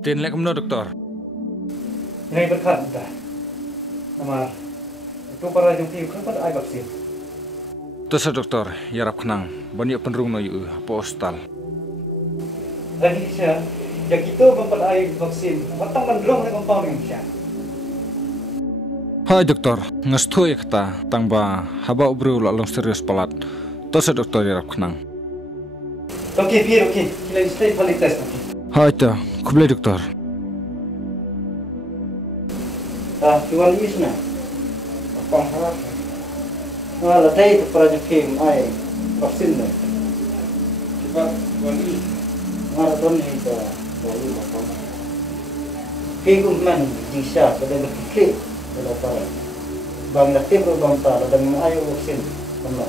Tin lek kumno doktor. Ngai berkat dah. Nama itu para jumpi kan ai vaksin. Tosa doktor, yarap kenang. Banyak penrung no yu postal. Lagi siya, ya kita bempat ai vaksin. Matang mandrong le compound ni siya. Hai doktor, ngasto ya kata tangba haba ubru long serius palat. Tosa doktor yarap kenang. Okey, kita stay balik test nanti. Hai ta, kublai doktor. Tuan Isna. Apa harap? Wala tay para jumpi ai vaksin ni. Cepat Tuan Is. Maraton itu boleh apa? Kegum man jisa pada berfikir pada para bang nakib bang para dan ayo vaksin sama.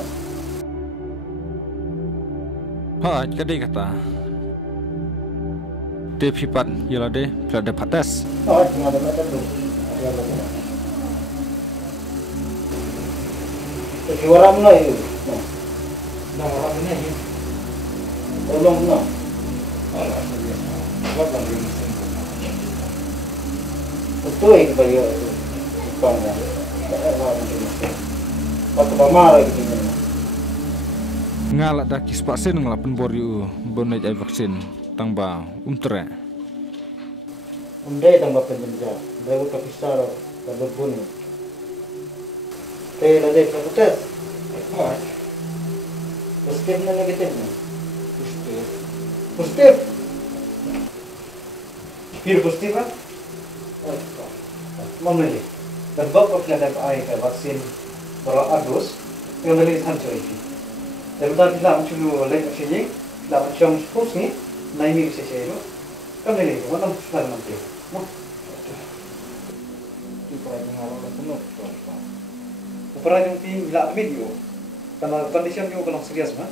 Hai, kadai kata. Tepipat yalade pelada patas. Oh, cuma ada tu. Tapi orang mana itu? Nah, orang mana ini? Tolong mana? Betul itu beliau itu. Bukan ya. Waktu pamarah itu. Ngalak dah kis vaksin ngalapen boriu bonai ai vaksin tangba umtre. Undai tambah penjenja. Baru kapisar berbun. Teh lagi protes. Positif na negatif na? Positif. Pure positif kan? Mamali. Dapat apa yang ay ka vaksin para adus yang dali hancur itu. Dapat kita cuma lek sini, dapat cuma spurs ni, naimi sesero. Kami ni, mana sudah nanti. Upara yung team bila video, karena condition yung kanang serius ma,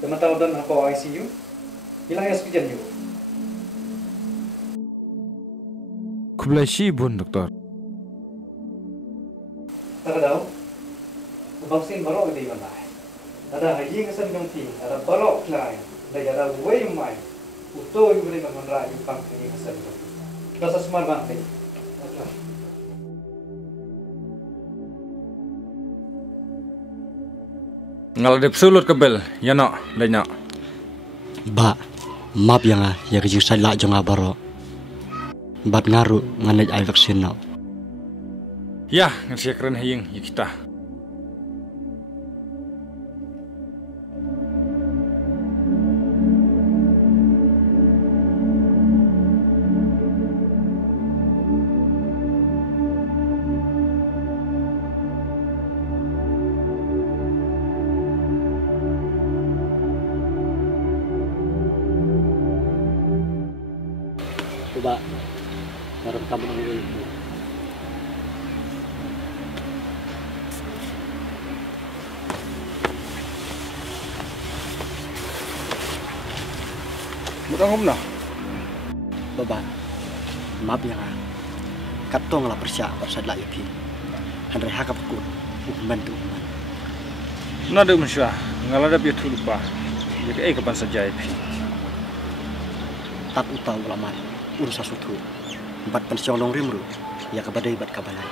teman tahu dan apa ICU, hilang hospital yung. Kublai bun doktor. Tak tahu, vaksin baru ada di mana? Ada haji kesan yung team, ada baru klien, ada way mai, uto yung boleh mengenra yung pangkini kesan yung. Rasa smart banget. Ngaladep sulut kebel, ya no, lenyok. Ba, map yang ya kerja saya jangan baro. Bat ngaruh manage ai vaksin no. Ya, ngasih keren hiying ya kita. Coba baru kamu nunggu itu. Mudah ngomong no. Baba, maaf ya nga. Katong lah persya bersad lah yapi. Handai hakap aku, bantu man. Nada mensya, ngaladep ya tu lupa. Jadi kapan saja ipi. Tak utau lamar, urusan suatu. Bat pensiong long rimru, ya kabadai bat kabalai.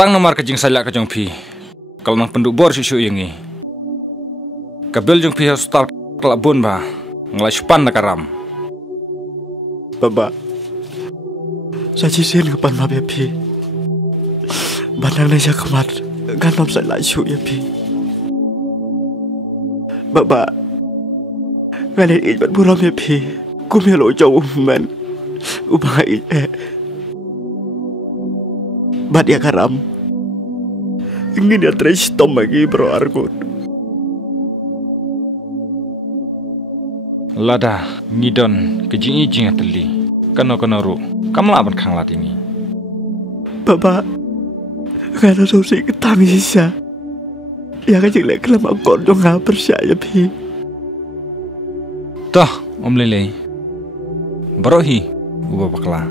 Tang nomor kejing salak kejong pi. Kalau nang penduk bor susu yengi. Kabel jong pi hospital kelabun ba. Ngelai span nak karam. Baba, saya cisin kepan mab ya pi. Bandang naya kemat, ganom saya layu ya pi. Baba, ngalir ibat buram ya pi. Kumelo jauh man, ubah bat ya karam. Ingin dia trash tom lagi bro argut. Lada ngidon kejing ijing ateli. Kano ru. Kamu aban kang lat ini. Baba, kada susi ketami sisa. Ya kajik lek kelam akor dong ngaper saya pi. Toh, Om Lele. Barohi, ubah bakla.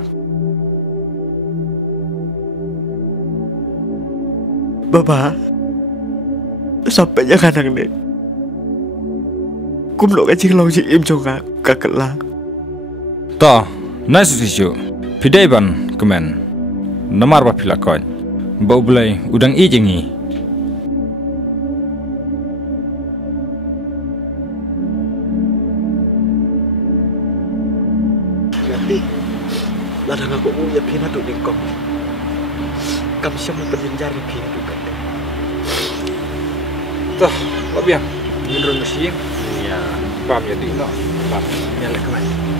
Baba, sampai jangan nang ni. Kum lo kacing lau si im chong kakela. Ta, nice sisu. Pidai ban kemen. Namar ba pilakon. Bau belai udang ijengi. Tapi ladang aku ya pina tu dengkong. Kam siapa penjenjar pina tu kan. Tah, babiang. Menurut mesin. Ya, Pam jadi no. Pam. nyala kemana?